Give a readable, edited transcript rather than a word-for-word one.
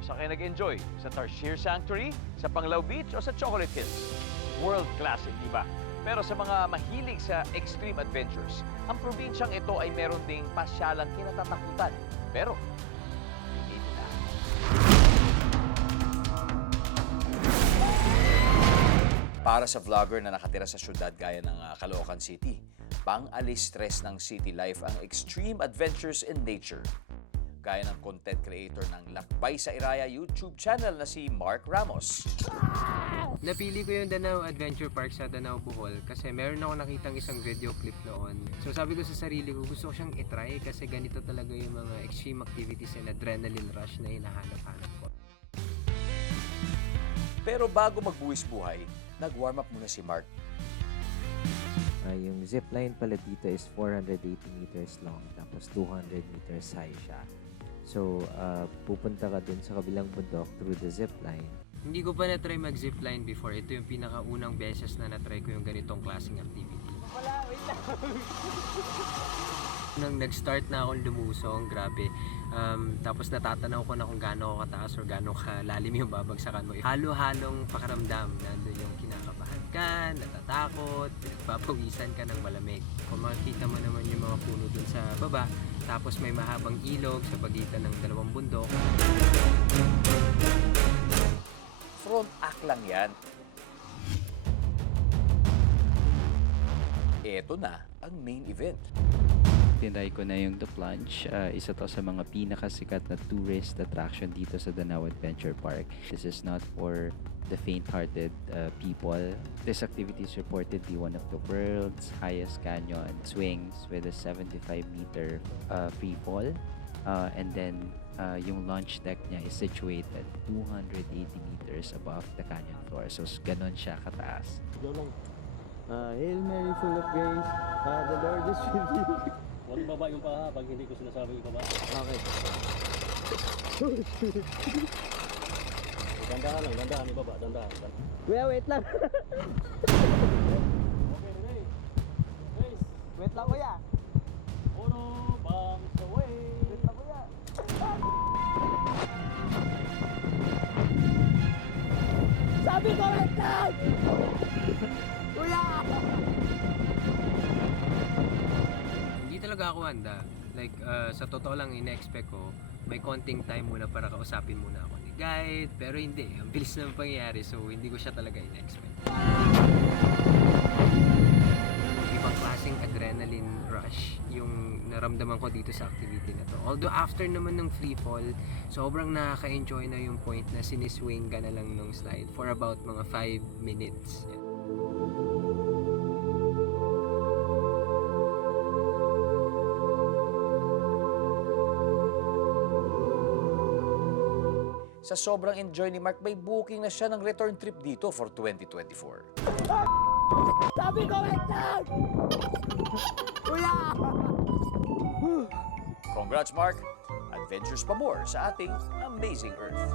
O saan kayo nag-enjoy? Sa Tarsier Sanctuary, sa Panglao Beach o sa Chocolate Hills? World class, hindi ba? Pero sa mga mahilig sa extreme adventures, ang probinsyang ito ay meron ding pasyalang kinatatakutan. Pero, hindi na. Para sa vlogger na nakatira sa syudad gaya ng Caloocan City, pang-alis stress ng city life ang extreme adventures in nature. Gaya ng content creator ng Lakbay sa Iraya YouTube channel na si Mark Ramos. Napili ko yung Danao Adventure Park sa Danao, Bohol kasi meron ako nakitang isang video clip noon. So sabi ko sa sarili ko, gusto ko siyang itry kasi ganito talaga yung mga extreme activities and adrenaline rush na hinahanap-hanap ko. Pero bago magbuwis buhay, nag-warm up muna si Mark. Yung zipline pala dito is 480 meters long tapos 200 meters high siya. So, pupunta ka dun sa kabilang bundok through the zipline. Hindi ko pa na-try mag-zipline before. Ito yung pinakaunang beses na na-try ko yung ganitong klaseng activity. Wala, wait lang! Nang nag-start na akong lumusong, grabe. Tapos natatanaw ko na kung gaano ako kataas or gaano kalalim yung babagsakan mo. Halo-halong pakaramdam. Nandun yung kinakabahan ka, natatakot, papawisan ka ng malamig. Kung makikita mo naman yung mga puno dun sa baba, tapos may mahabang ilog sa pagitan ng dalawang bundok. Front act lang yan. Ito na ang main event. Tinry ko na yung The Plunge. Isa to sa mga pinakasikat na tourist attraction dito sa Danao Adventure Park. This is not for the faint-hearted people. This activity is reported to be one of the world's highest canyon swings with a 75-meter free fall. And then, yung launch deck niya is situated 280 meters above the canyon floor. So, ganon siya kataas. Hail Mary, full of grace, the Lord is with you. Huwag ibaba yung paa pag hindi ko sinasabi ibaba. Okay. Dandahan ibaba, dandahan. Kuya, wait lang. Okay, ready? Race. Wait lang, kuya. Uno, bombs away. Wait lang, kuya. Sabi ko, wait lang! Kuya! Hindi talaga ako handa. Like, sa totoo lang, ina-expect ko, may konting time muna para kausapin muna ako ni guide. Pero hindi, ang bilis na pangyayari. So, hindi ko siya talaga ina-expect. Ibang klaseng adrenaline rush yung naramdaman ko dito sa activity na to. Although, after naman ng free fall, sobrang nakaka-enjoy na yung point na siniswing ka na lang ng slide for about mga 5 minutes. Yan. Sa sobrang enjoy ni Mark, may booking na siya ng return trip dito for 2024. Sabi ko, wait lang! Kuya! Congrats, Mark! Adventures pa more sa ating Amazing Earth.